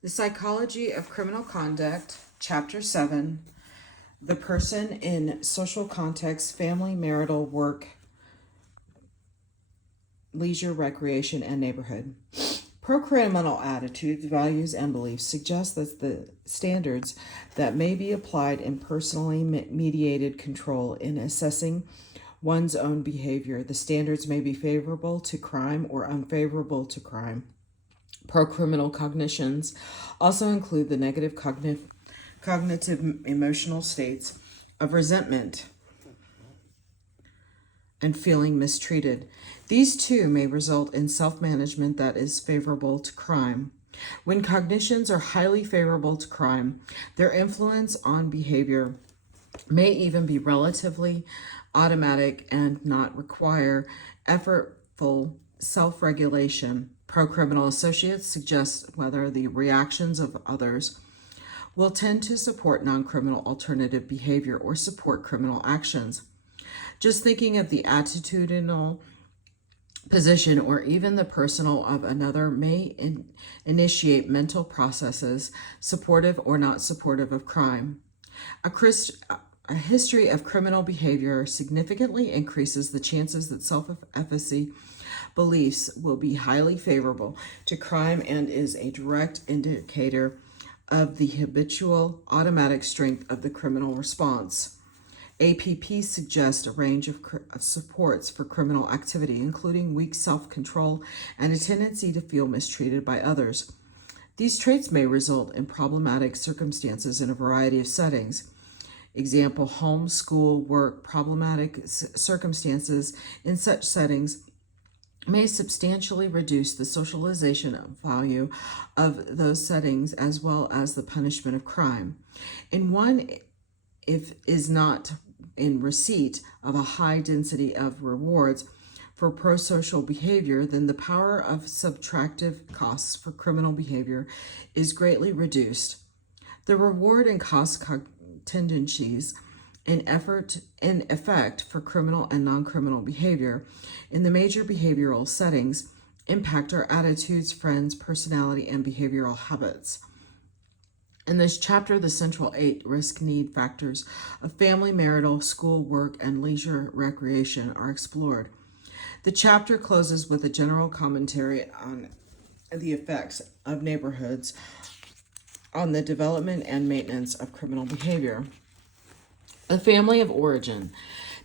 The Psychology of Criminal Conduct, Chapter 7, The Person in Social Context, Family, Marital, Work, Leisure, Recreation, and Neighborhood. Pro-criminal attitudes, values, and beliefs suggest that the standards that may be applied in personally mediated control in assessing one's own behavior. The standards may be favorable to crime or unfavorable to crime. Pro-criminal cognitions also include the negative cognitive emotional states of resentment and feeling mistreated. These too may result in self-management that is favorable to crime. When cognitions are highly favorable to crime, their influence on behavior may even be relatively automatic and not require effortful self-regulation. Pro-criminal associates suggest whether the reactions of others will tend to support non-criminal alternative behavior or support criminal actions. Just thinking of the attitudinal position or even the personal of another may initiate mental processes supportive or not supportive of crime. A history of criminal behavior significantly increases the chances that self-efficacy beliefs will be highly favorable to crime and is a direct indicator of the habitual automatic strength of the criminal response. APP suggests a range of supports for criminal activity, including weak self-control and a tendency to feel mistreated by others. These traits may result in problematic circumstances in a variety of settings. Example, home, school, work. Problematic circumstances in such settings may substantially reduce the socialization value of those settings as well as the punishment of crime. In one, if is not in receipt of a high density of rewards for pro-social behavior, then the power of subtractive costs for criminal behavior is greatly reduced. The reward and cost tendencies in effect for criminal and non-criminal behavior in the major behavioral settings impact our attitudes, friends, personality, and behavioral habits. In this chapter, the central 8 risk need factors of family, marital, school, work, and leisure recreation are explored. The chapter closes with a general commentary on the effects of neighborhoods on the development and maintenance of criminal behavior. The family of origin.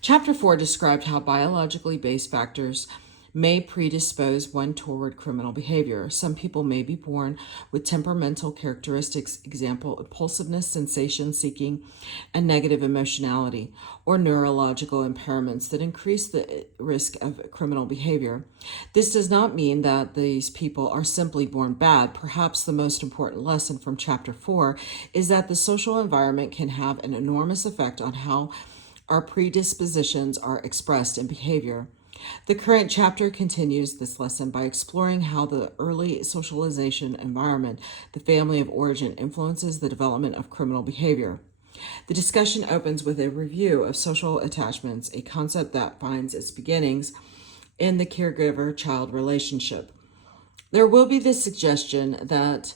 Chapter 4 described how biologically based factors may predispose one toward criminal behavior. Some people may be born with temperamental characteristics, example, impulsiveness, sensation seeking, and negative emotionality, or neurological impairments that increase the risk of criminal behavior. This does not mean that these people are simply born bad. Perhaps the most important lesson from Chapter 4 is that the social environment can have an enormous effect on how our predispositions are expressed in behavior. The current chapter continues this lesson by exploring how the early socialization environment, the family of origin, influences the development of criminal behavior. The discussion opens with a review of social attachments, a concept that finds its beginnings in the caregiver-child relationship. There will be the suggestion that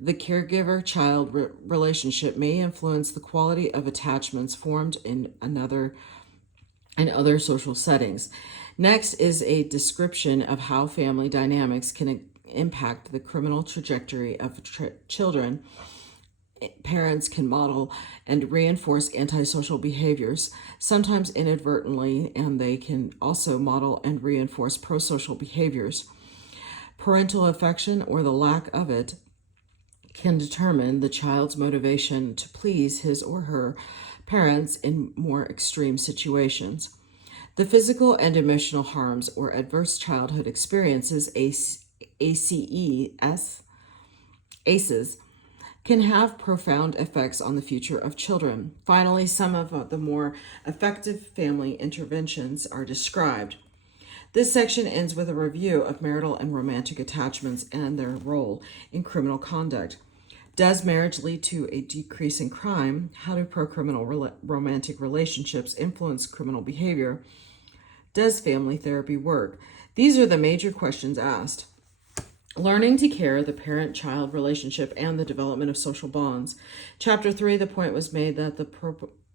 the caregiver-child relationship may influence the quality of attachments formed in other social settings. Next is a description of how family dynamics can impact the criminal trajectory of children. Parents can model and reinforce antisocial behaviors, sometimes inadvertently, and they can also model and reinforce prosocial behaviors. Parental affection, or the lack of it, can determine the child's motivation to please his or her parents in more extreme situations. The physical and emotional harms or adverse childhood experiences, ACEs, can have profound effects on the future of children. Finally, some of the more effective family interventions are described. This section ends with a review of marital and romantic attachments and their role in criminal conduct. Does marriage lead to a decrease in crime? How do pro-criminal romantic relationships influence criminal behavior? Does family therapy work? These are the major questions asked. Learning to care, the parent-child relationship, and the development of social bonds. Chapter 3, the point was made that the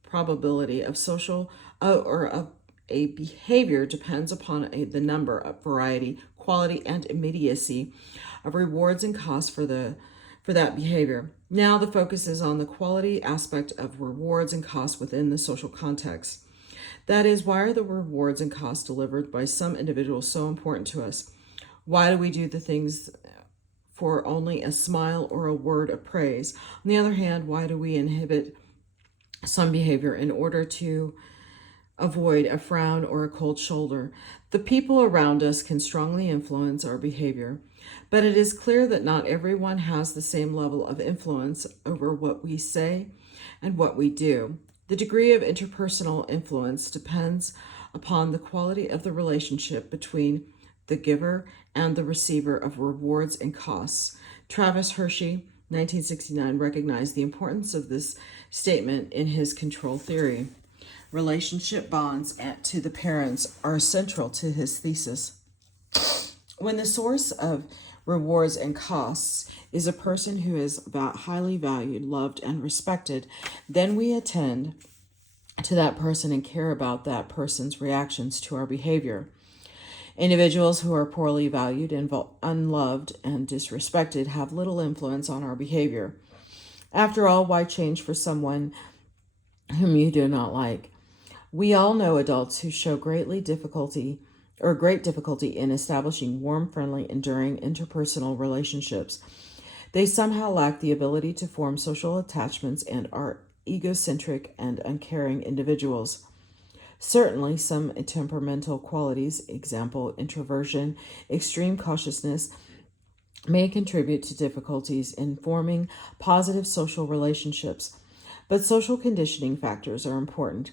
probability of social or of a behavior depends upon the number, of variety, quality, and immediacy of rewards and costs for that behavior. Now the focus is on the quality aspect of rewards and costs within the social context. That is, why are the rewards and costs delivered by some individuals so important to us? Why do we do the things for only a smile or a word of praise? On the other hand, why do we inhibit some behavior in order to avoid a frown or a cold shoulder? The people around us can strongly influence our behavior, but it is clear that not everyone has the same level of influence over what we say and what we do. The degree of interpersonal influence depends upon the quality of the relationship between the giver and the receiver of rewards and costs. Travis Hershey, 1969, recognized the importance of this statement in his control theory. Relationship bonds to the parents are central to his thesis. When the source of rewards and costs is a person who is highly valued, loved, and respected, then we attend to that person and care about that person's reactions to our behavior. Individuals who are poorly valued and unloved and disrespected have little influence on our behavior. After all, why change for someone whom you do not like? We all know adults who show great difficulty in establishing warm, friendly, enduring interpersonal relationships. They somehow lack the ability to form social attachments and are egocentric and uncaring individuals. Certainly, some temperamental qualities, example, introversion, extreme cautiousness, may contribute to difficulties in forming positive social relationships, but social conditioning factors are important.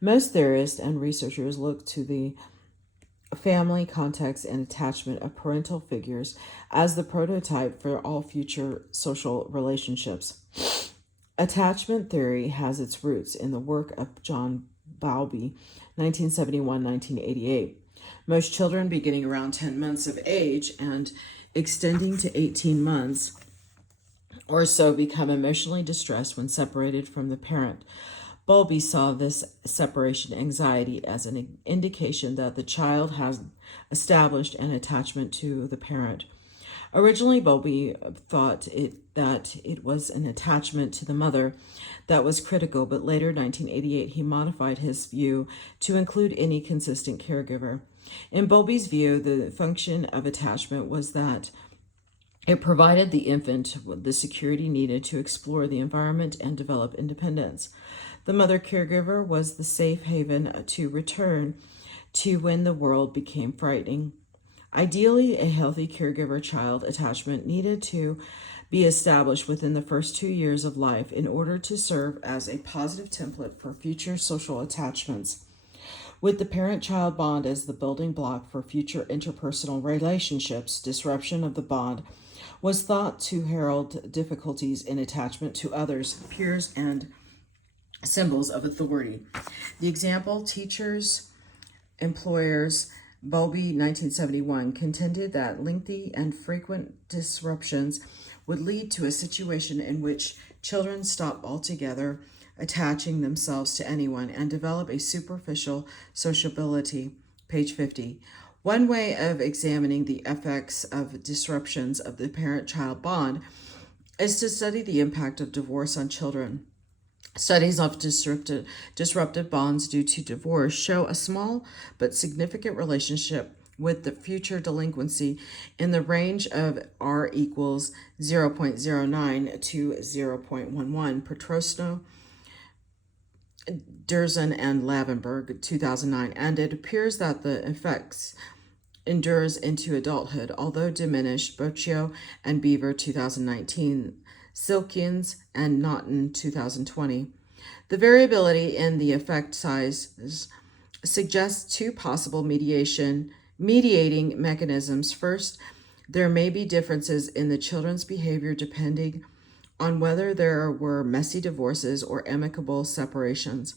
Most theorists and researchers look to the family context and attachment of parental figures as the prototype for all future social relationships. Attachment theory has its roots in the work of John Bowlby, 1971-1988. Most children beginning around 10 months of age and extending to 18 months or so become emotionally distressed when separated from the parent. Bowlby saw this separation anxiety as an indication that the child has established an attachment to the parent. Originally, Bowlby thought that it was an attachment to the mother that was critical, but later, 1988, he modified his view to include any consistent caregiver. In Bowlby's view, the function of attachment was that it provided the infant the security needed to explore the environment and develop independence. The mother caregiver was the safe haven to return to when the world became frightening. Ideally, a healthy caregiver-child attachment needed to be established within the first 2 years of life in order to serve as a positive template for future social attachments. With the parent-child bond as the building block for future interpersonal relationships, disruption of the bond was thought to herald difficulties in attachment to others, peers, and symbols of authority. The example, teachers, employers. Bowlby, 1971, contended that lengthy and frequent disruptions would lead to a situation in which children stop altogether attaching themselves to anyone and develop a superficial sociability. Page 50. One way of examining the effects of disruptions of the parent-child bond is to study the impact of divorce on children. Studies of disrupted bonds due to divorce show a small but significant relationship with the future delinquency in the range of R equals 0.09 to 0.11. Petrosno, Durzan, and Lavenberg, 2009, and it appears that the effects endures into adulthood, although diminished. Boccio and Beaver, 2019. Silkins and Naughton, 2020. The variability in the effect sizes suggests two possible mediating mechanisms. First, there may be differences in the children's behavior depending on whether there were messy divorces or amicable separations.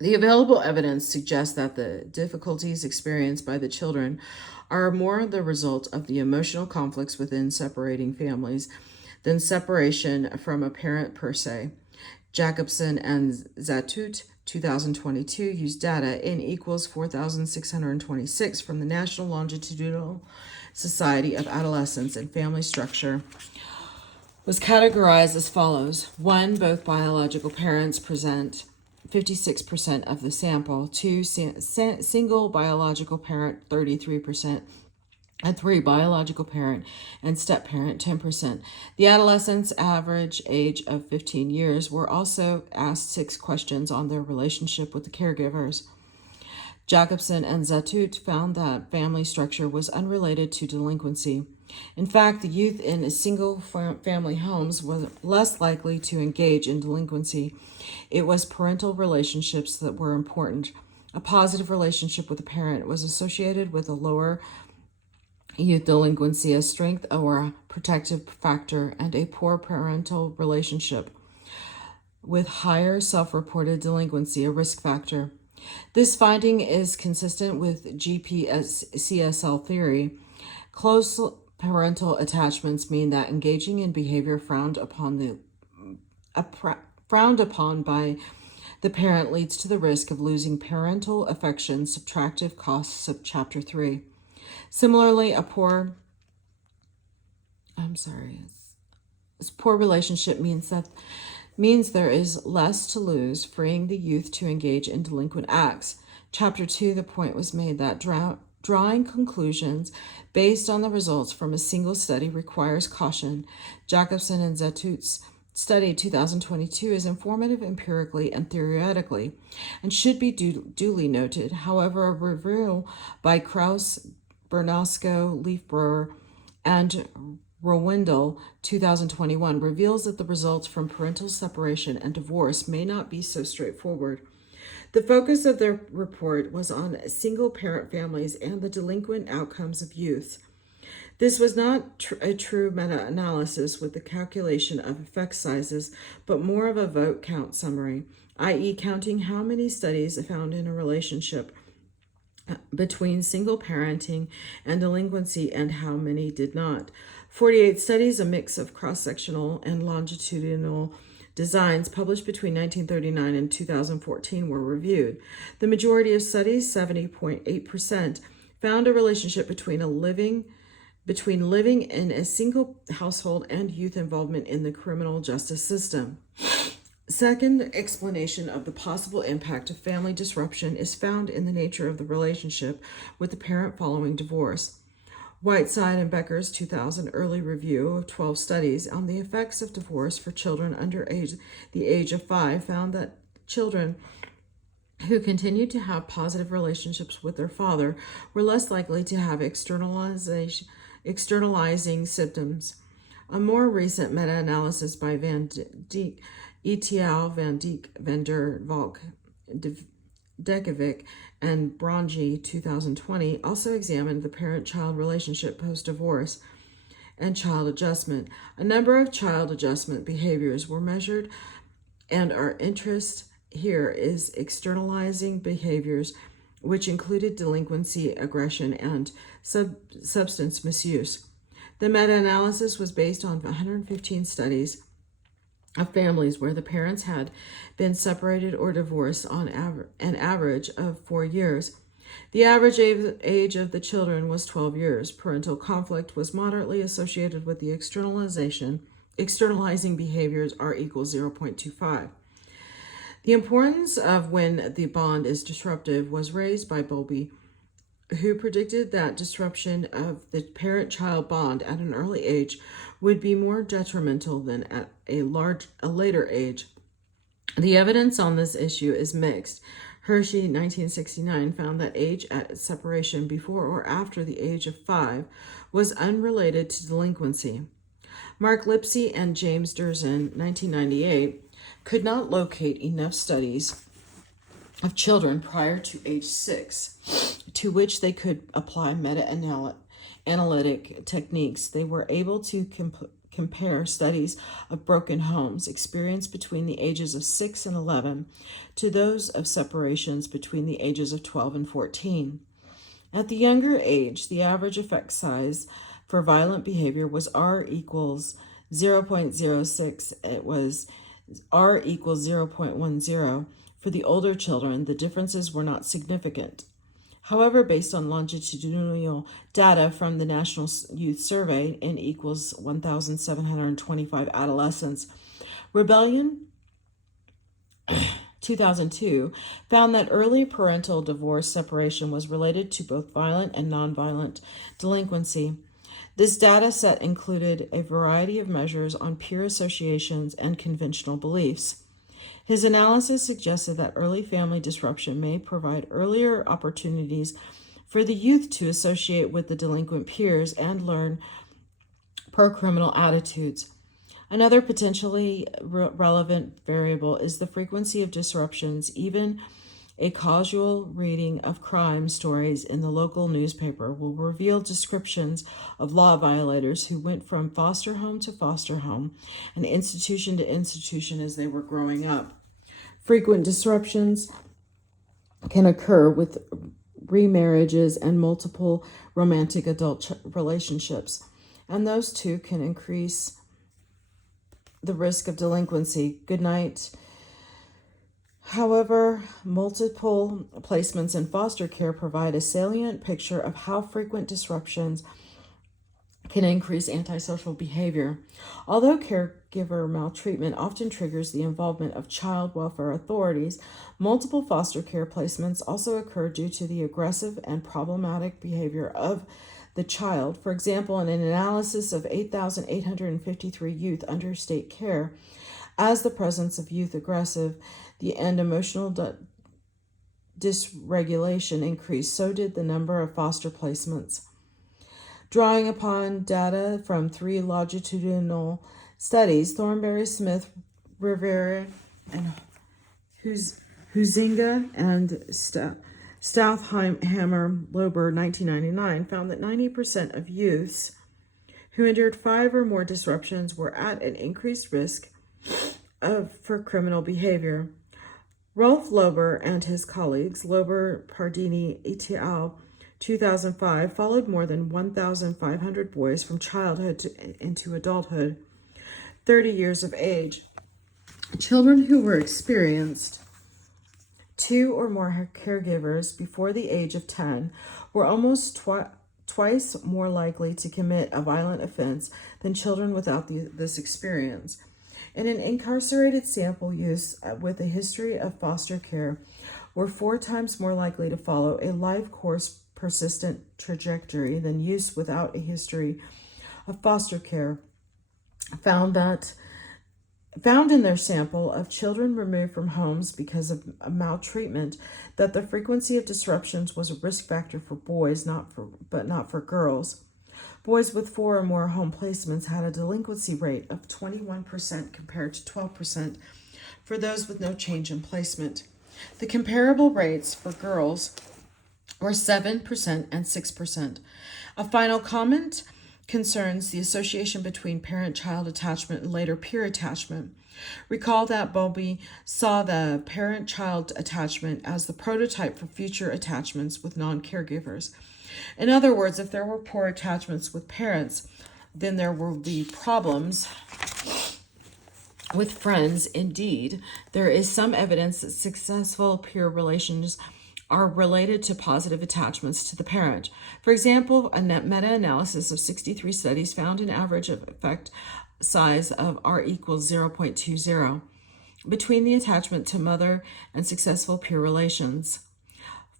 The available evidence suggests that the difficulties experienced by the children are more the result of the emotional conflicts within separating families than separation from a parent per se. Jacobson and Zatut, 2022, used data N equals 4,626 from the National Longitudinal Society of Adolescents and Family Structure. Was categorized as follows. 1. Both biological parents present 56% of the sample. 2. Single biological parent, 33%. And 3. Biological parent and step-parent, 10%. The adolescents' average age of 15 years were also asked 6 questions on their relationship with the caregivers. Jacobson and Zatut found that family structure was unrelated to delinquency. In fact, the youth in single-family homes was less likely to engage in delinquency. It was parental relationships that were important. A positive relationship with a parent was associated with a lower youth delinquency, a strength or a protective factor, and a poor parental relationship with higher self-reported delinquency, a risk factor. This finding is consistent with CSL theory. Close parental attachments mean that engaging in behavior frowned upon by the parent leads to the risk of losing parental affection, subtractive costs of Chapter 3. Similarly, poor relationship means there is less to lose, freeing the youth to engage in delinquent acts. Chapter 2, the point was made that drawing conclusions based on the results from a single study requires caution. Jacobson and Zatut's study 2022 is informative empirically and theoretically and should be duly noted. However, a review by Krauss, Bernasco, Leifbroer, and Rowindle 2021 reveals that the results from parental separation and divorce may not be so straightforward. The focus of their report was on single-parent families and the delinquent outcomes of youth. This was not a true meta-analysis with the calculation of effect sizes, but more of a vote count summary, i.e. counting how many studies found in a relationship between single parenting and delinquency and how many did not. 48 studies, a mix of cross-sectional and longitudinal designs published between 1939 and 2014 were reviewed. The majority of studies, 70.8%, found a relationship between living in a single household and youth involvement in the criminal justice system. Second explanation of the possible impact of family disruption is found in the nature of the relationship with the parent following divorce. Whiteside and Becker's 2000 early review of 12 studies on the effects of divorce for children under the age of 5 found that children who continued to have positive relationships with their father were less likely to have externalizing symptoms. A more recent meta-analysis by Van Dijk, Van Dijk, Van der Valk, Dekovic, and Bronji 2020 also examined the parent-child relationship post-divorce and child adjustment. A number of child adjustment behaviors were measured, and our interest here is externalizing behaviors, which included delinquency, aggression, and substance misuse. The meta-analysis was based on 115 studies of families where the parents had been separated or divorced on an average of 4 years. The average age of the children was 12 years. Parental conflict was moderately associated with the externalizing behaviors R equals 0.25. The importance of when the bond is disruptive was raised by Bowlby, who predicted that disruption of the parent-child bond at an early age would be more detrimental than at a later age. The evidence on this issue is mixed. Hershey, 1969, found that age at separation before or after the age of 5 was unrelated to delinquency. Mark Lipsey and James Durzin, 1998, could not locate enough studies of children prior to age 6 to which they could apply meta-analytic techniques. They were able to compare studies of broken homes experienced between the ages of 6 and 11 to those of separations between the ages of 12 and 14. At the younger age, the average effect size for violent behavior was R equals 0.06. It was R equals 0.10. For the older children, the differences were not significant. However, based on longitudinal data from the National Youth Survey, N equals 1,725 adolescents, Rebellion 2002 found that early parental divorce separation was related to both violent and nonviolent delinquency. This data set included a variety of measures on peer associations and conventional beliefs. His analysis suggested that early family disruption may provide earlier opportunities for the youth to associate with the delinquent peers and learn pro-criminal attitudes. Another potentially relevant variable is the frequency of disruptions. Even a casual reading of crime stories in the local newspaper will reveal descriptions of law violators who went from foster home to foster home and institution to institution as they were growing up. Frequent disruptions can occur with remarriages and multiple romantic adult relationships, and those too can increase the risk of delinquency. Good night. However, multiple placements in foster care provide a salient picture of how frequent disruptions can increase antisocial behavior. Although caregiver maltreatment often triggers the involvement of child welfare authorities, multiple foster care placements also occur due to the aggressive and problematic behavior of the child. For example, in an analysis of 8,853 youth under state care, as the presence of youth aggressive and emotional dysregulation increased, so did the number of foster placements. Drawing upon data from 3 longitudinal studies, Thornberry, Smith, Rivera, and Huizinga, and Stouthhammer, Lober, 1999, found that 90% of youths who endured 5 or more disruptions were at an increased risk for criminal behavior. Rolf Lober and his colleagues, Lober, Pardini, et al., 2005, followed more than 1,500 boys from childhood into adulthood, 30 years of age. Children who were experienced 2 or more caregivers before the age of 10 were almost twice more likely to commit a violent offense than children without this experience. In an incarcerated sample, youths with a history of foster care were 4 times more likely to follow a life course persistent trajectory than youths without a history of foster care. Found in their sample of children removed from homes because of maltreatment that the frequency of disruptions was a risk factor for boys, but not for girls. Boys with 4 or more home placements had a delinquency rate of 21% compared to 12% for those with no change in placement. The comparable rates for girls were 7% and 6%. A final comment concerns the association between parent-child attachment and later peer attachment. Recall that Bowlby saw the parent-child attachment as the prototype for future attachments with non-caregivers. In other words, if there were poor attachments with parents, then there will be problems with friends. Indeed, there is some evidence that successful peer relations are related to positive attachments to the parent. For example, a meta-analysis of 63 studies found an average of effect size of R equals 0.20 between the attachment to mother and successful peer relations.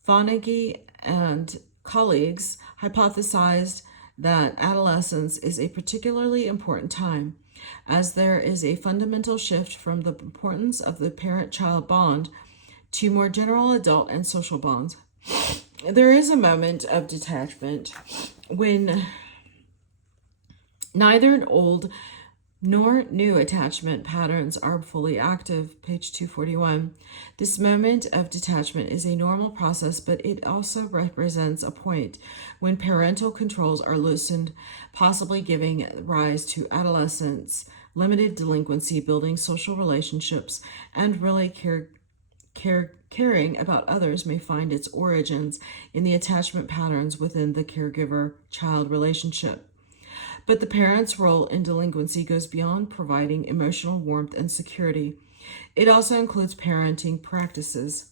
Fonagy and colleagues hypothesized that adolescence is a particularly important time, as there is a fundamental shift from the importance of the parent-child bond to more general adult and social bonds. There is a moment of detachment when neither an old nor new attachment patterns are fully active, page 241. This moment of detachment is a normal process, but it also represents a point when parental controls are loosened, possibly giving rise to adolescence, limited delinquency, building social relationships, and really caring about others may find its origins in the attachment patterns within the caregiver-child relationship. But the parent's role in delinquency goes beyond providing emotional warmth and security. It also includes parenting practices.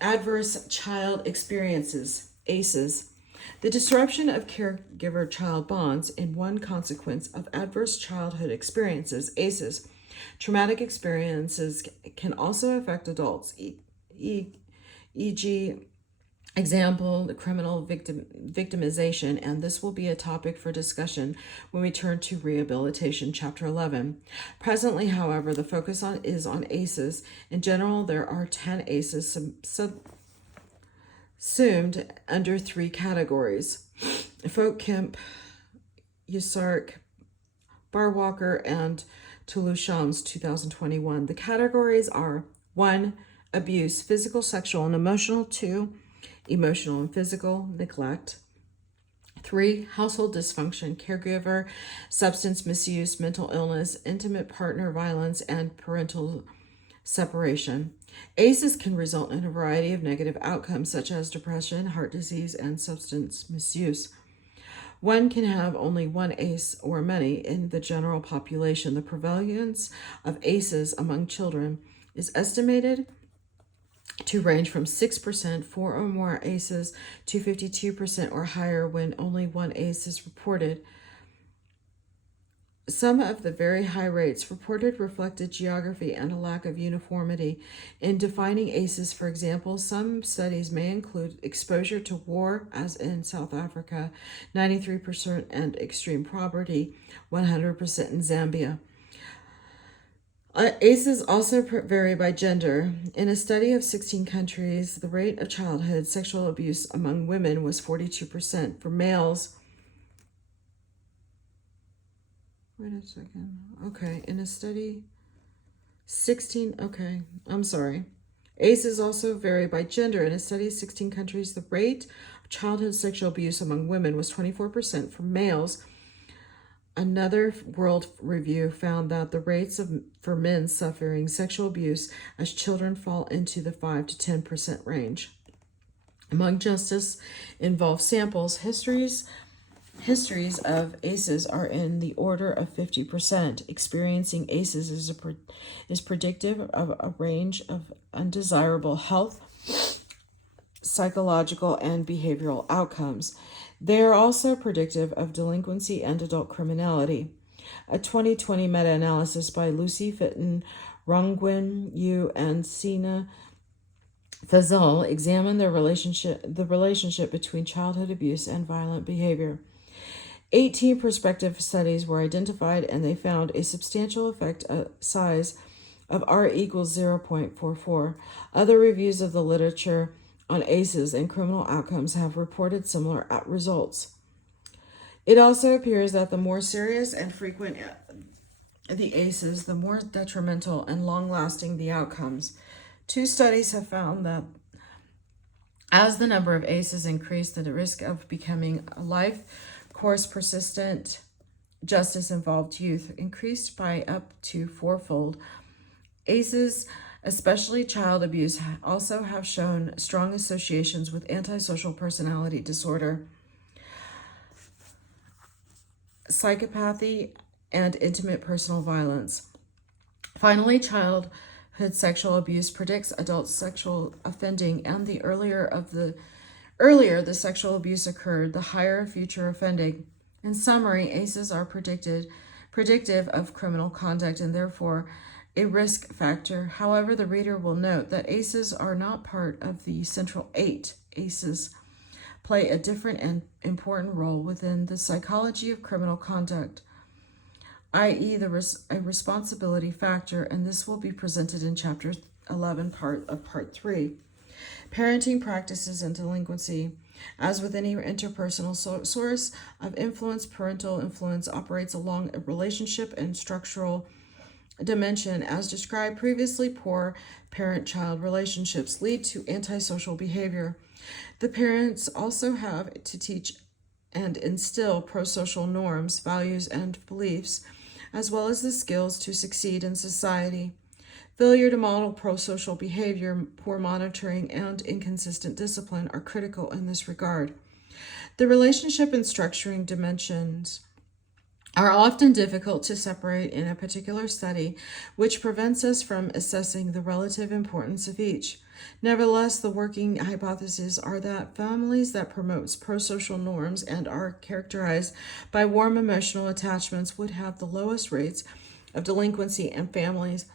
Adverse child experiences, ACEs. The disruption of caregiver-child bonds is one consequence of adverse childhood experiences, ACEs. Traumatic experiences can also affect adults, e.g., example, the criminal victimization, and this will be a topic for discussion when we turn to rehabilitation, chapter 11. Presently, however, the focus is on ACEs. In general, there are 10 ACEs subsumed under 3 categories: Folk Kemp, Yusark, Barwalker, and Toulouse-Shams, 2021. The categories are 1. Abuse, physical, sexual, and emotional. 2. Emotional and physical neglect. 3. Household dysfunction, caregiver, substance misuse, mental illness, intimate partner violence, and parental separation. ACEs can result in a variety of negative outcomes such as depression, heart disease, and substance misuse. One can have only one ACE or many in the general population. The prevalence of ACEs among children is estimated to range from 6%, 4 or more ACEs, to 52% or higher when only one ACE is reported. Some of the very high rates reported reflected geography and a lack of uniformity in defining ACEs. For example, some studies may include exposure to war, as in South Africa, 93%, and extreme poverty, 100% in Zambia. ACEs also vary by gender. In a study of 16 countries, the rate of childhood sexual abuse among women was 42%. For males, wait a second. Okay, in a study, 16, okay, I'm sorry. ACEs also vary by gender. In a study of 16 countries, the rate of childhood sexual abuse among women was 24%. For males, another world review found that the rates for men suffering sexual abuse as children fall into the 5 to 10% range. Among justice involved samples, histories of ACEs are in the order of 50%. Experiencing ACEs is predictive of a range of undesirable health, psychological, and behavioral outcomes. They are also predictive of delinquency and adult criminality. A 2020 meta-analysis by Lucy Fitton, Rongwen Yu, and Sina Fazal examined the relationship between childhood abuse and violent behavior. 18 prospective studies were identified, and they found a substantial effect size of R equals 0.44. Other reviews of the literature on ACEs and criminal outcomes have reported similar results. It also appears that the more serious and frequent the ACEs, the more detrimental and long-lasting the outcomes. 2 studies have found that as the number of ACEs increased, the risk of becoming a life course persistent justice-involved youth increased by up to 4-fold. ACEs, especially child abuse, also have shown strong associations with antisocial personality disorder, psychopathy, and intimate personal violence. Finally, childhood sexual abuse predicts adult sexual offending, and the earlier the sexual abuse occurred, the higher future offending. In summary, ACEs are predictive of criminal conduct and therefore a risk factor. However, the reader will note that ACEs are not part of the central 8. ACEs play a different and important role within the psychology of criminal conduct, i.e. a responsibility factor, and this will be presented in chapter 11, part 3. Parenting practices and delinquency. As with any interpersonal source of influence, parental influence operates along a relationship and structural dimension. As described previously, poor parent-child relationships lead to antisocial behavior. The parents also have to teach and instill pro-social norms, values, and beliefs, as well as the skills to succeed in society. Failure to model pro-social behavior, poor monitoring, and inconsistent discipline are critical in this regard. The relationship and structuring dimensions are often difficult to separate in a particular study, which prevents us from assessing the relative importance of each. Nevertheless, the working hypotheses are that families that promote pro-social norms and are characterized by warm emotional attachments would have the lowest rates of delinquency, and families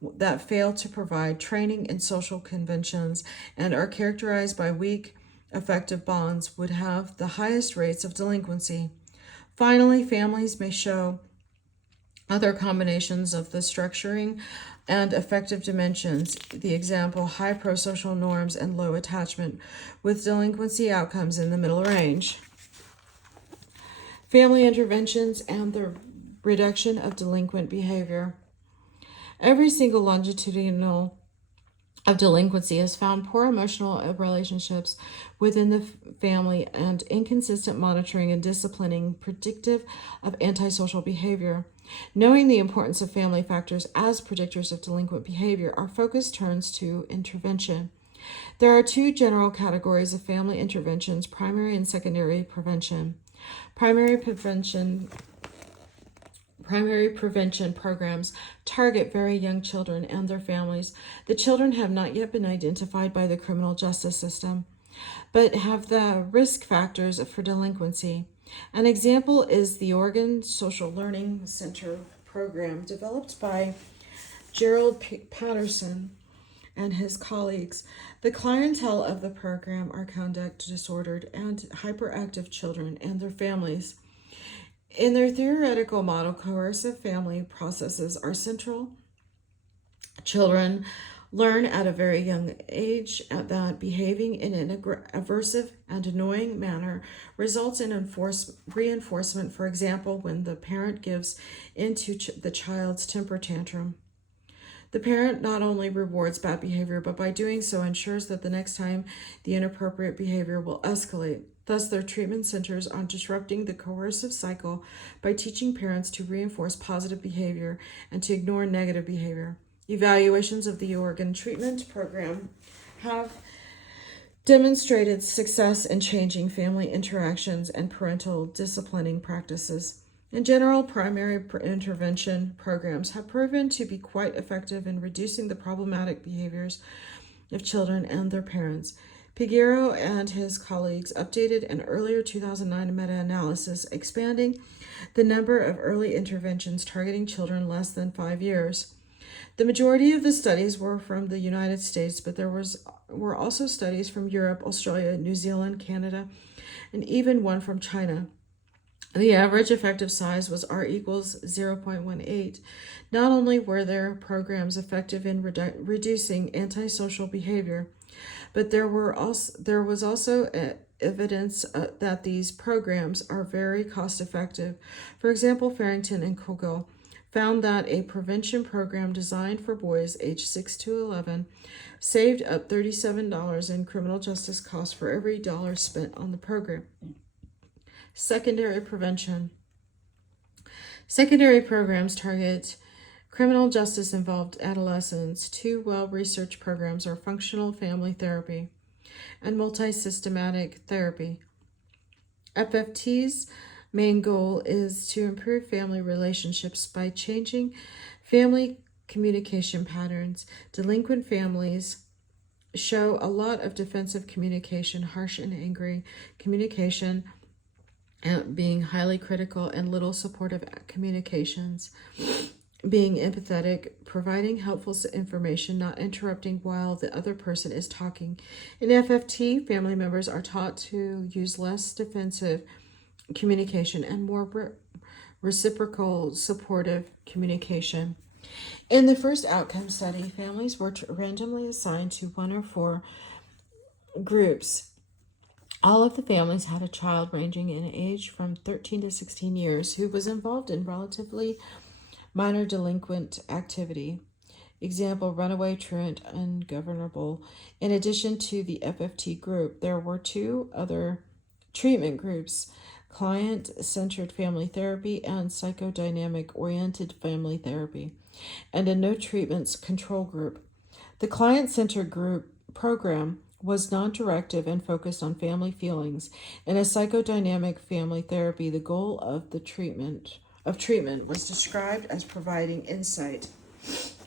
that fail to provide training in social conventions and are characterized by weak affective bonds would have the highest rates of delinquency. Finally, families may show other combinations of the structuring and affective dimensions, the example, high prosocial norms and low attachment, with delinquency outcomes in the middle range. Family interventions and the reduction of delinquent behavior. Every single longitudinal of delinquency has found poor emotional relationships within the family and inconsistent monitoring and disciplining predictive of antisocial behavior. Knowing the importance of family factors as predictors of delinquent behavior, our focus turns to intervention. There are two general categories of family interventions: primary and secondary prevention. Primary prevention programs target very young children and their families. The children have not yet been identified by the criminal justice system, but have the risk factors for delinquency. An example is the Oregon Social Learning Center program developed by Gerald Patterson and his colleagues. The clientele of the program are conduct disordered and hyperactive children and their families. In their theoretical model, coercive family processes are central. Children learn at a very young age that behaving in an aversive and annoying manner results in reinforcement. For example, when the parent gives into the child's temper tantrum, the parent not only rewards bad behavior, but by doing so ensures that the next time the inappropriate behavior will escalate. Thus, their treatment centers on disrupting the coercive cycle by teaching parents to reinforce positive behavior and to ignore negative behavior. Evaluations of the Oregon treatment program have demonstrated success in changing family interactions and parental disciplining practices. In general, primary intervention programs have proven to be quite effective in reducing the problematic behaviors of children and their parents. Piguero and his colleagues updated an earlier 2009 meta-analysis expanding the number of early interventions targeting children less than 5 years. The majority of the studies were from the United States, but there were also studies from Europe, Australia, New Zealand, Canada, and even one from China. The average effective size was R equals 0.18. Not only were their programs effective in reducing antisocial behavior, but there was also evidence that these programs are very cost effective. For example, Farrington and Kogel found that a prevention program designed for boys aged 6 to 11 saved up $37 in criminal justice costs for every dollar spent on the program. Secondary prevention. Secondary programs target criminal justice involved adolescents. Two well-researched programs are functional family therapy and multi-systematic therapy. FFT's main goal is to improve family relationships by changing family communication patterns. Delinquent families show a lot of defensive communication, harsh and angry communication, and being highly critical, and little supportive communications. Being empathetic, providing helpful information, not interrupting while the other person is talking. In FFT, family members are taught to use less defensive communication and more reciprocal supportive communication. In the first outcome study, families were randomly assigned to one or four groups All of the families had a child ranging in age from 13 to 16 years who was involved in relatively minor delinquent activity. Example, runaway, truant, ungovernable. In addition to the FFT group, there were two other treatment groups: client-centered family therapy and psychodynamic-oriented family therapy, and a no treatments control group. The client-centered group program was non-directive and focused on family feelings. In a psychodynamic family therapy, the goal of the treatment was described as providing insight.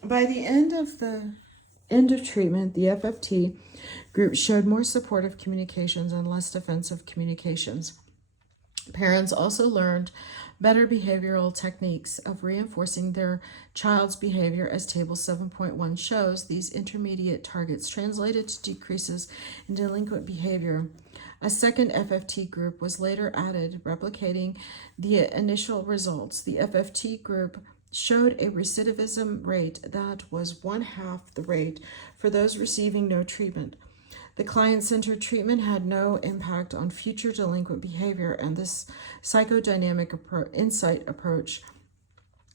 By the end of treatment, the FFT group showed more supportive communications and less defensive communications. Parents also learned better behavioral techniques of reinforcing their child's behavior, as Table 7.1 shows. These intermediate targets translated to decreases in delinquent behavior. A second FFT group was later added, replicating the initial results. The FFT group showed a recidivism rate that was 1/2 the rate for those receiving no treatment. The client-centered treatment had no impact on future delinquent behavior, and this psychodynamic insight approach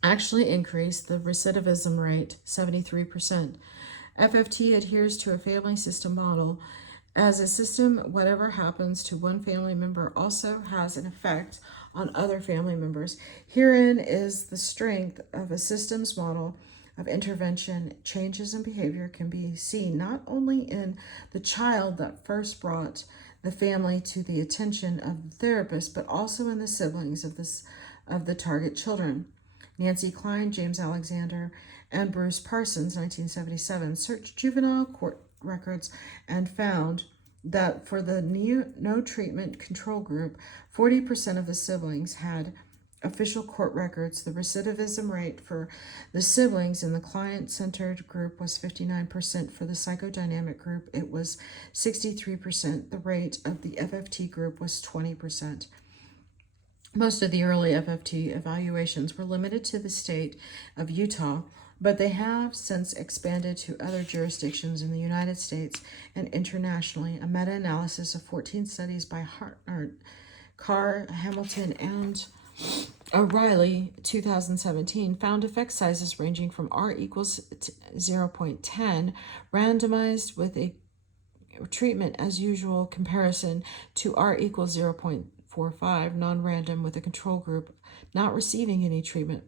actually increased the recidivism rate 73%. FFT adheres to a family system model. As a system, whatever happens to one family member also has an effect on other family members. Herein is the strength of a systems model of intervention. Changes in behavior can be seen not only in the child that first brought the family to the attention of the therapist, but also in the siblings of the target children. Nancy Klein, James Alexander, and Bruce Parsons, 1977, searched juvenile court records and found that for the no treatment control group, 40% of the siblings had official court records. The recidivism rate for the siblings in the client-centered group was 59%. For the psychodynamic group, it was 63%. The rate of the FFT group was 20%. Most of the early FFT evaluations were limited to the state of Utah, but they have since expanded to other jurisdictions in the United States and internationally. A meta-analysis of 14 studies by Carr, Hamilton, and O'Reilly, 2017, found effect sizes ranging from R equals 0.10, randomized with a treatment as usual comparison, to R equals 0.45, non-random with a control group not receiving any treatment.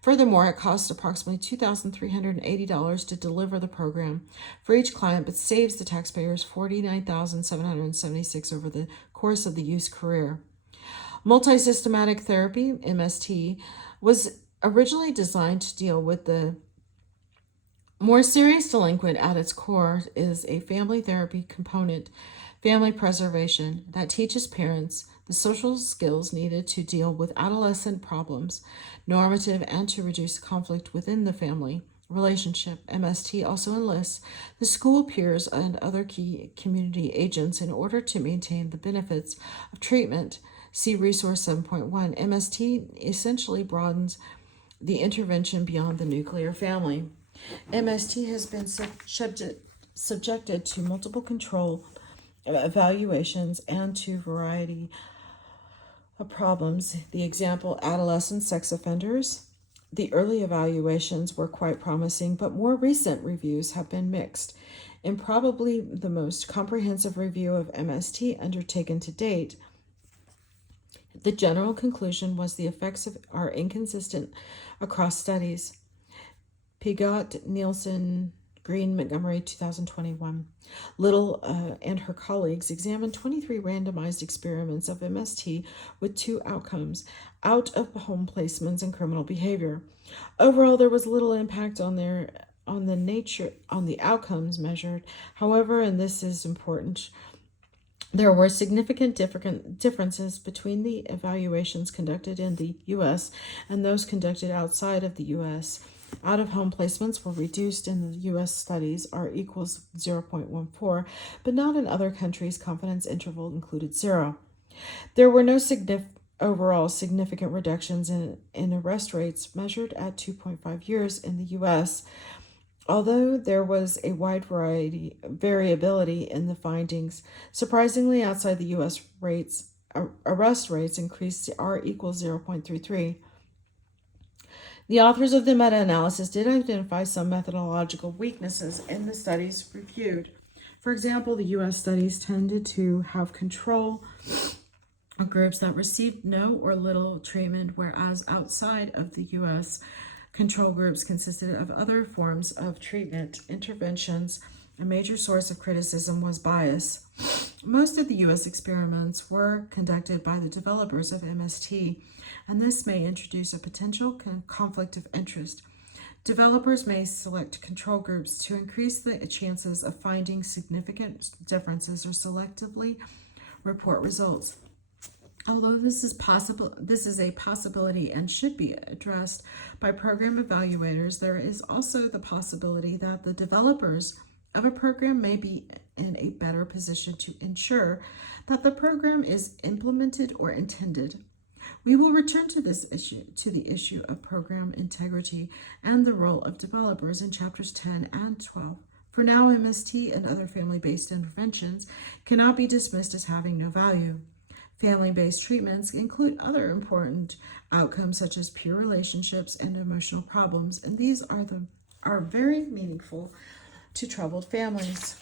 Furthermore, it costs approximately $2,380 to deliver the program for each client, but saves the taxpayers $49,776 over the course of the youth's career. Multisystematic therapy, MST, was originally designed to deal with the more serious delinquent. At its core is a family therapy component, family preservation, that teaches parents the social skills needed to deal with adolescent problems, normative, and to reduce conflict within the family relationship. MST also enlists the school peers and other key community agents in order to maintain the benefits of treatment. See Resource 7.1. MST essentially broadens the intervention beyond the nuclear family. MST has been subjected to multiple control evaluations and to a variety of problems. The example, adolescent sex offenders. The early evaluations were quite promising, but more recent reviews have been mixed. In probably the most comprehensive review of MST undertaken to date, the general conclusion was the effects are inconsistent across studies. Pigot, Nielsen, Green, Montgomery, 2021. Little and her colleagues examined 23 randomized experiments of MST with two outcomes: out-of-home placements and criminal behavior. Overall, there was little impact on the outcomes measured. However, and this is important, there were significant differences between the evaluations conducted in the U.S. and those conducted outside of the U.S. Out-of-home placements were reduced in the U.S. studies, R equals 0.14, but not in other countries. Confidence interval included 0. There were no overall significant reductions in arrest rates measured at 2.5 years in the U.S. Although there was a wide variability in the findings, surprisingly outside the U.S. arrest rates increased to R equals 0.33. The authors of the meta-analysis did identify some methodological weaknesses in the studies reviewed. For example, the U.S. studies tended to have control groups that received no or little treatment, whereas outside of the U.S., control groups consisted of other forms of treatment interventions. A major source of criticism was bias. Most of the U.S. experiments were conducted by the developers of MST, and this may introduce a potential conflict of interest. Developers may select control groups to increase the chances of finding significant differences or selectively report results. Although this is a possibility and should be addressed by program evaluators, there is also the possibility that the developers of a program may be in a better position to ensure that the program is implemented or intended. We will return to the issue of program integrity and the role of developers in chapters 10 and 12. For now, MST and other family-based interventions cannot be dismissed as having no value. Family-based treatments include other important outcomes such as peer relationships and emotional problems, and these are very meaningful to troubled families.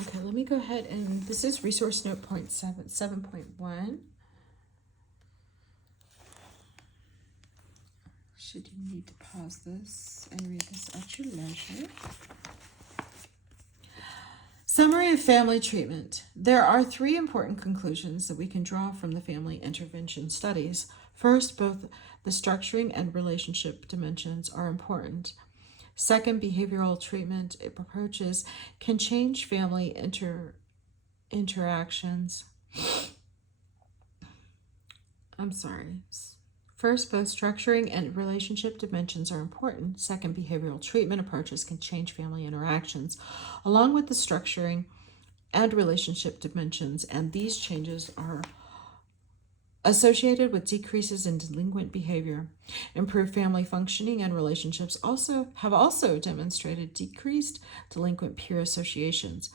Okay, let me go ahead and this is resource note 7.1. Should you need to pause this and read this at your leisure. Summary of family treatment. There are three important conclusions that we can draw from the family intervention studies. First, both the structuring and relationship dimensions are important. Second, behavioral treatment approaches can change family interactions. First, both structuring and relationship dimensions are important. Second, behavioral treatment approaches can change family interactions, along with the structuring and relationship dimensions, and these changes are associated with decreases in delinquent behavior. Improved family functioning and relationships have also demonstrated decreased delinquent peer associations.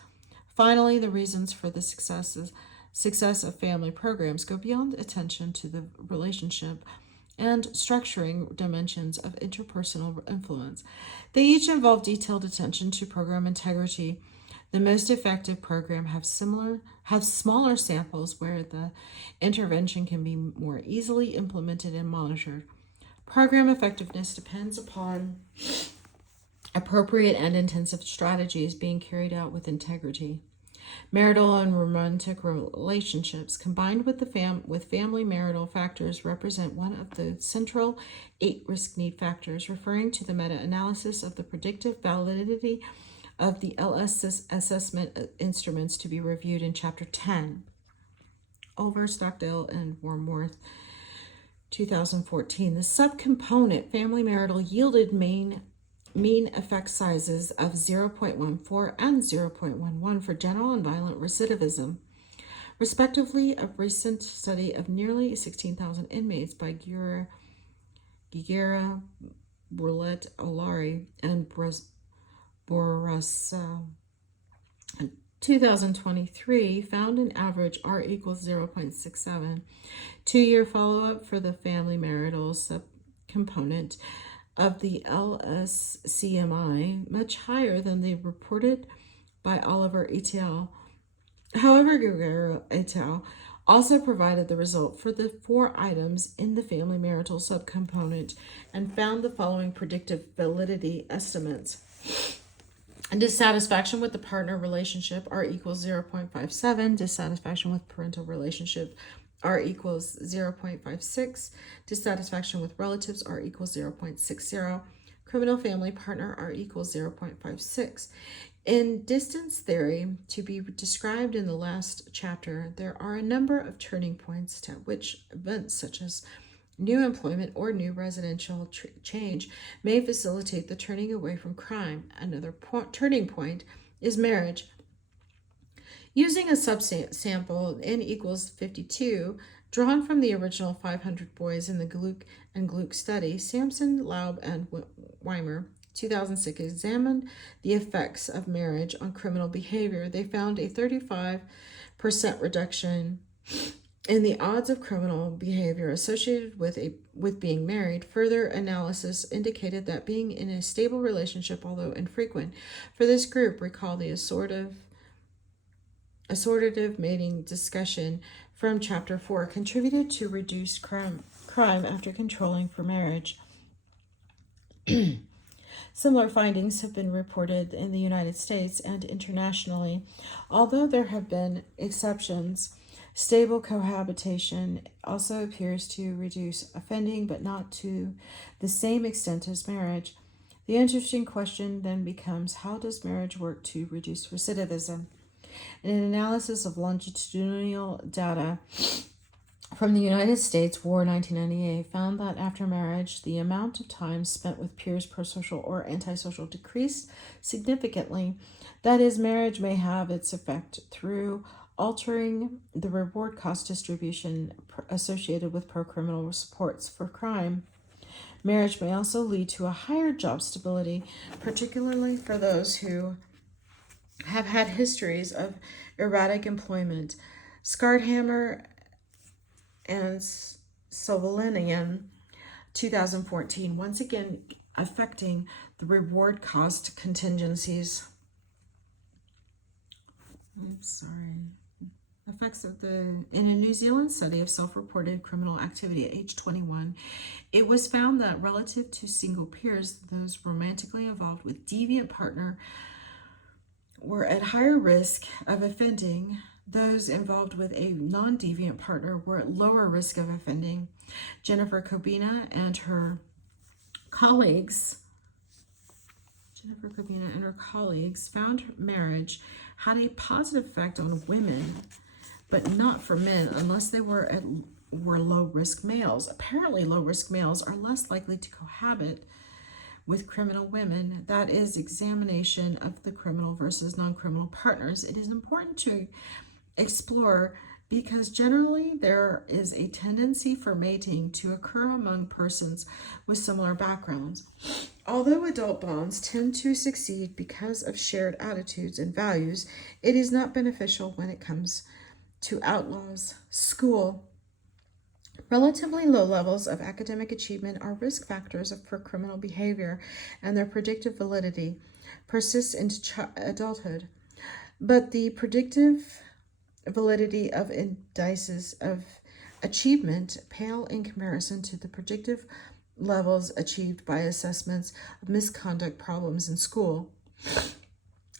Finally, the reasons for the success of family programs go beyond attention to the relationship and structuring dimensions of interpersonal influence. They each involve detailed attention to program integrity. The most effective program have smaller samples where the intervention can be more easily implemented and monitored. Program effectiveness depends upon appropriate and intensive strategies being carried out with integrity. Marital and romantic relationships combined with family marital factors represent one of the central 8 risk need factors, referring to the meta-analysis of the predictive validity of the LS assessment instruments to be reviewed in chapter 10. Over Stockdale and Wormworth, 2014. The subcomponent family marital yielded mean effect sizes of 0.14 and 0.11 for general and violent recidivism, respectively. A recent study of nearly 16,000 inmates by Giguera, Roulette, Olari, and Borrasa, 2023 found an average R equals 0.67. 2-year follow-up for the family marital subcomponent of the LSCMI, much higher than they reported by Oliver et al. However, Guerrero et al. Also provided the result for the 4 items in the family marital subcomponent and found the following predictive validity estimates. Dissatisfaction with the partner relationship, R equals 0.57. Dissatisfaction with parental relationship, R equals 0.56. Dissatisfaction with relatives, R equals 0.60. Criminal family partner, R equals 0.56. In distance theory, to be described in the last chapter, there are a number of turning points to which events such as new employment or new residential change may facilitate the turning away from crime. Another turning point is marriage. Using a subsample, N equals 52, drawn from the original 500 boys in the Gluck and Gluck study, Sampson, Laub, and Weimer 2006 examined the effects of marriage on criminal behavior. They found a 35% reduction in the odds of criminal behavior associated with being married. Further analysis indicated that being in a stable relationship, although infrequent, for this group, recall the assortative mating discussion from Chapter 4, contributed to reduced crime after controlling for marriage. Similar findings have been reported in the United States and internationally. Although there have been exceptions, stable cohabitation also appears to reduce offending, but not to the same extent as marriage. The interesting question then becomes, how does marriage work to reduce recidivism? In an analysis of longitudinal data from the United States, War 1998 found that after marriage, the amount of time spent with peers, prosocial or antisocial, decreased significantly. That is, marriage may have its effect through altering the reward cost distribution associated with pro-criminal supports for crime. Marriage may also lead to a higher job stability, particularly for those who have had histories of erratic employment. Scardhammer and Sovolinian, 2014, once again affecting the reward cost contingencies. Effects of in a New Zealand study of self-reported criminal activity at age 21, it was found that relative to single peers, those romantically involved with deviant partner were at higher risk of offending. Those involved with a non-deviant partner were at lower risk of offending. Jennifer Kobina and her colleagues found marriage had a positive effect on women, but not for men unless they were low-risk males. Apparently, low-risk males are less likely to cohabit with criminal women. That is examination of the criminal versus non-criminal partners. It is important to explore because generally there is a tendency for mating to occur among persons with similar backgrounds. Although adult bonds tend to succeed because of shared attitudes and values, it is not beneficial when it comes to outlaws. School. Relatively low levels of academic achievement are risk factors for criminal behavior, and their predictive validity persists into adulthood. But the predictive validity of indices of achievement pale in comparison to the predictive levels achieved by assessments of misconduct problems in school.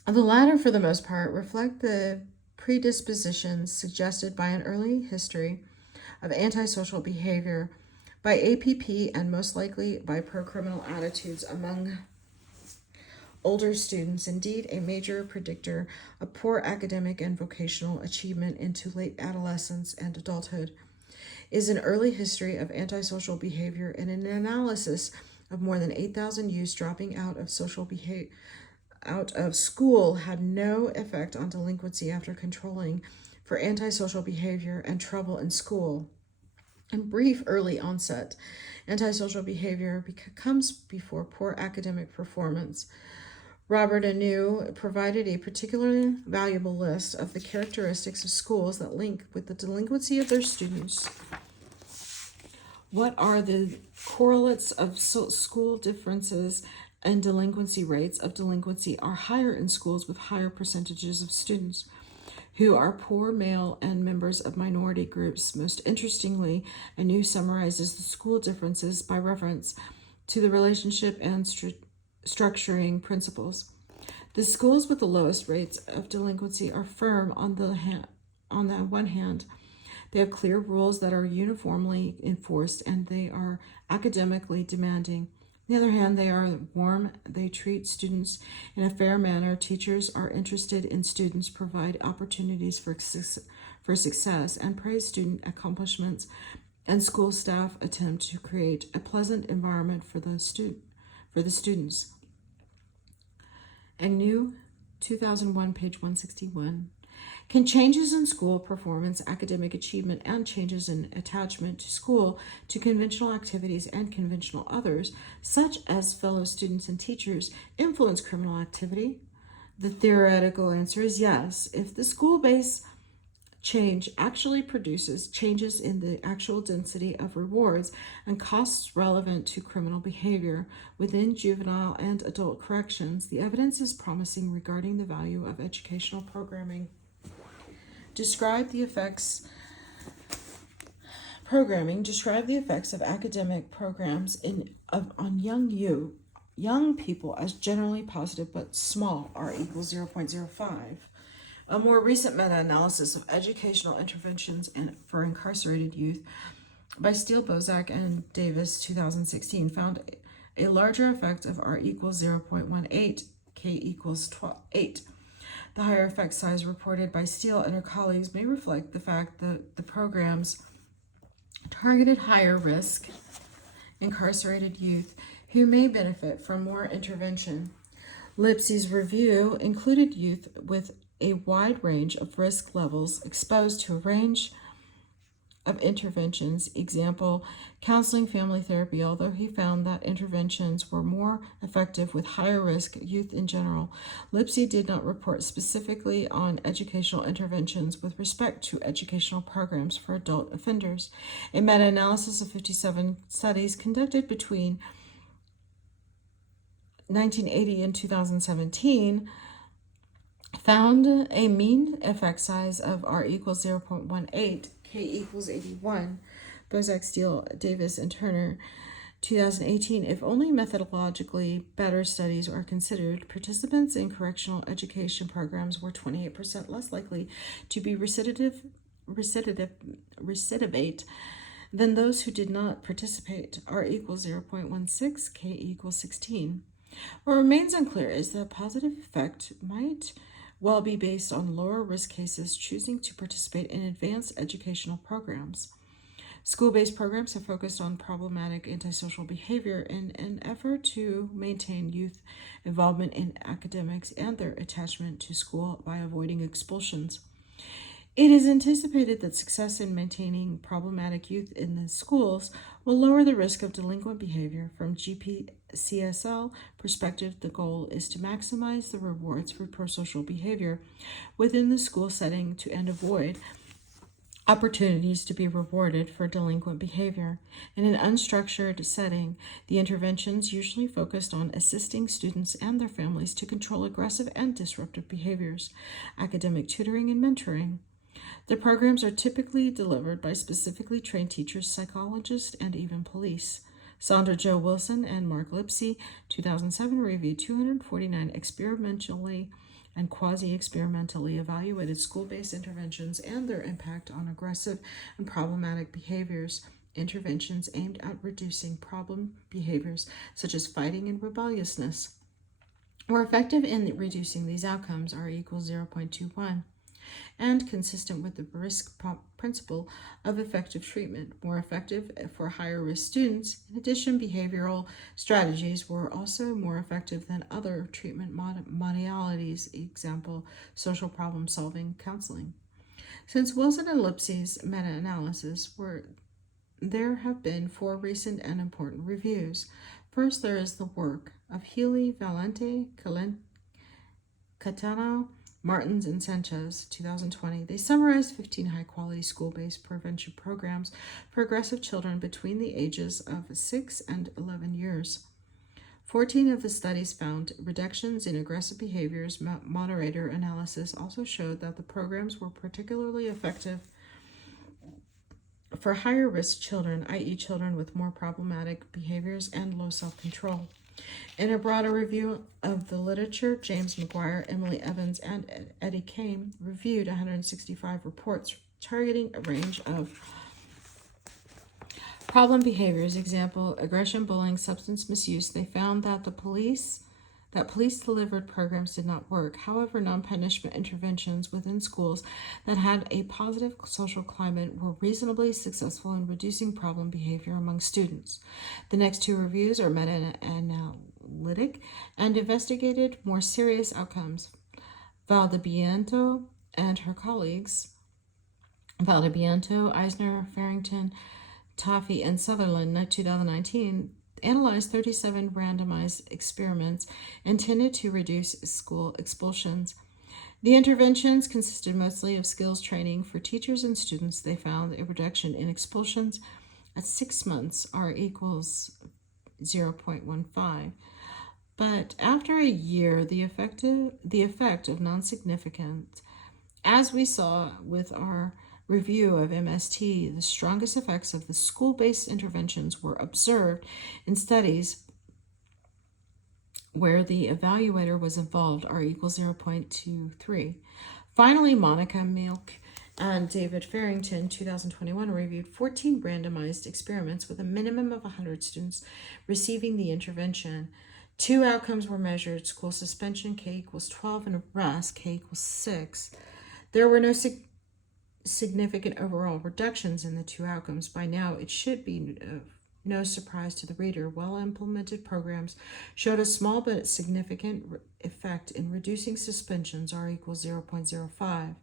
The latter, for the most part, reflect the predispositions suggested by an early history of antisocial behavior, by APP, and most likely by pro-criminal attitudes among older students. Indeed, a major predictor of poor academic and vocational achievement into late adolescence and adulthood is an early history of antisocial behavior, and an analysis of more than 8,000 youths dropping out of school had no effect on delinquency after controlling for antisocial behavior and trouble in school. In brief, early onset antisocial behavior comes before poor academic performance. Robert Anu provided a particularly valuable list of the characteristics of schools that link with the delinquency of their students. What are the correlates of school differences and delinquency rates of delinquency are higher in schools with higher percentages of students who are poor, male, and members of minority groups. Most interestingly, Anu summarizes the school differences by reference to the relationship and structuring principles. The schools with the lowest rates of delinquency are firm on the one hand. They have clear rules that are uniformly enforced, and they are academically demanding. On the other hand, they are warm. They treat students in a fair manner. Teachers are interested in students, provide opportunities for success, and praise student accomplishments. And school staff attempt to create a pleasant environment for the students. Agnew, 2001, page 161. Can changes in school performance, academic achievement, and changes in attachment to school, to conventional activities and conventional others, such as fellow students and teachers, influence criminal activity? The theoretical answer is yes. If the school-based change actually produces changes in the actual density of rewards and costs relevant to criminal behavior within juvenile and adult corrections, the evidence is promising regarding the value of educational programming. Describe the effects of academic programs on young people as generally positive but small, R equals 0.05. A more recent meta-analysis of educational interventions for incarcerated youth by Steele, Bozak, and Davis, 2016, found a larger effect of R equals 0.18, K equals 8. The higher effect size reported by Steele and her colleagues may reflect the fact that the programs targeted higher risk incarcerated youth who may benefit from more intervention. Lipsy's review included youth with a wide range of risk levels exposed to a range of interventions, example, counseling, family therapy, although he found that interventions were more effective with higher risk youth in general. Lipsy did not report specifically on educational interventions with respect to educational programs for adult offenders. A meta-analysis of 57 studies conducted between 1980 and 2017 found a mean effect size of R equals 0.18, K equals 81. Bozak, Steele, Davis, and Turner, 2018. If only methodologically better studies are considered, participants in correctional education programs were 28% less likely to be recidivate than those who did not participate. R equals 0.16, K equals 16. What remains unclear is that positive effect might well be based on lower risk cases choosing to participate in advanced educational programs. School-based programs have focused on problematic antisocial behavior in an effort to maintain youth involvement in academics and their attachment to school by avoiding expulsions. It is anticipated that success in maintaining problematic youth in the schools will lower the risk of delinquent behavior. From GPCSL perspective, the goal is to maximize the rewards for prosocial behavior within the school setting and avoid opportunities to be rewarded for delinquent behavior. In an unstructured setting, the interventions usually focused on assisting students and their families to control aggressive and disruptive behaviors, academic tutoring, and mentoring. The programs are typically delivered by specifically trained teachers, psychologists, and even police. Sandra Jo Wilson and Mark Lipsy, 2007, reviewed 249 experimentally and quasi-experimentally evaluated school-based interventions and their impact on aggressive and problematic behaviors. Interventions aimed at reducing problem behaviors such as fighting and rebelliousness were effective in reducing these outcomes, R equals 0.21. and consistent with the risk principle of effective treatment, more effective for higher risk students. In addition, behavioral strategies were also more effective than other treatment modalities, example, social problem solving counseling. Since Wilson and Lipsy's meta-analysis there have been 4 recent and important reviews. First, there is the work of Healy, Valente, Catano, Martins, and Sanchez, 2020. They summarized 15 high-quality school-based prevention programs for aggressive children between the ages of 6 and 11 years. 14 of the studies found reductions in aggressive behaviors. Moderator analysis also showed that the programs were particularly effective for higher-risk children, i.e. children with more problematic behaviors and low self-control. In a broader review of the literature, James McGuire, Emily Evans, and Eddie Kame reviewed 165 reports targeting a range of problem behaviors, example, aggression, bullying, substance misuse. They found that police-delivered programs did not work. However, non-punishment interventions within schools that had a positive social climate were reasonably successful in reducing problem behavior among students. The next 2 reviews are meta-analytic and investigated more serious outcomes. Valdebiento and her colleagues, Valdibianto, Eisner, Farrington, Toffee, and Sutherland in 2019, analyzed 37 randomized experiments intended to reduce school expulsions. The interventions consisted mostly of skills training for teachers and students. They found a reduction in expulsions at 6 months, R equals 0.15. But after a year, the effect of non-significant, as we saw with our review of MST, the strongest effects of the school-based interventions were observed in studies where the evaluator was involved, R equals 0.23. Finally, Monica Milk and David Farrington, 2021, reviewed 14 randomized experiments with a minimum of 100 students receiving the intervention. 2 outcomes were measured: school suspension, K equals 12, and arrest, K equals 6. There were no significant overall reductions in the 2 outcomes. By now, it should be no surprise to the reader. Well-implemented programs showed a small but significant effect in reducing suspensions, R equals 0.05.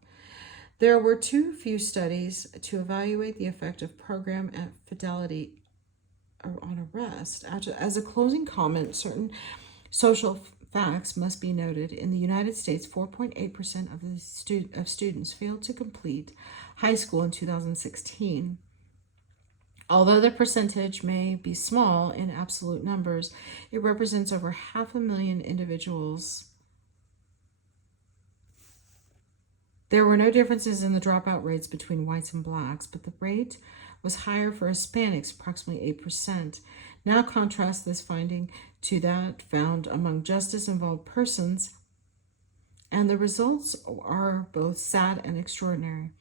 There were too few studies to evaluate the effect of program at fidelity on arrest. As a closing comment, certain social facts must be noted. In the United States, 4.8% of students failed to complete high school in 2016. Although the percentage may be small in absolute numbers, it represents over 500,000 individuals. There were no differences in the dropout rates between whites and blacks, but the rate was higher for Hispanics, approximately 8%. Now contrast this finding to that found among justice-involved persons, and the results are both sad and extraordinary.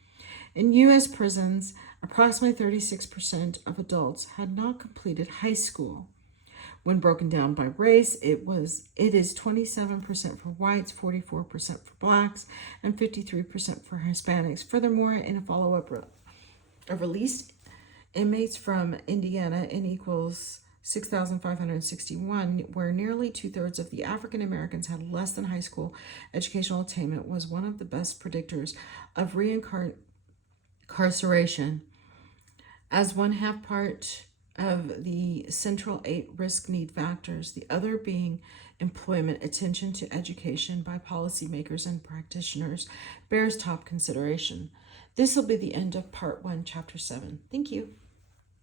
In U.S. prisons, approximately 36% of adults had not completed high school. When broken down by race, it is 27% for whites, 44% for blacks, and 53% for Hispanics. Furthermore, in a follow-up of released inmates from Indiana, N equals 6,561, where nearly 2/3 of the African Americans had less than high school educational attainment, was one of the best predictors of reincarceration, as 1/2 part of the central 8 risk need factors, the other being employment. Attention to education by policymakers and practitioners bears top consideration. This will be the end of part 1, chapter 7. Thank you.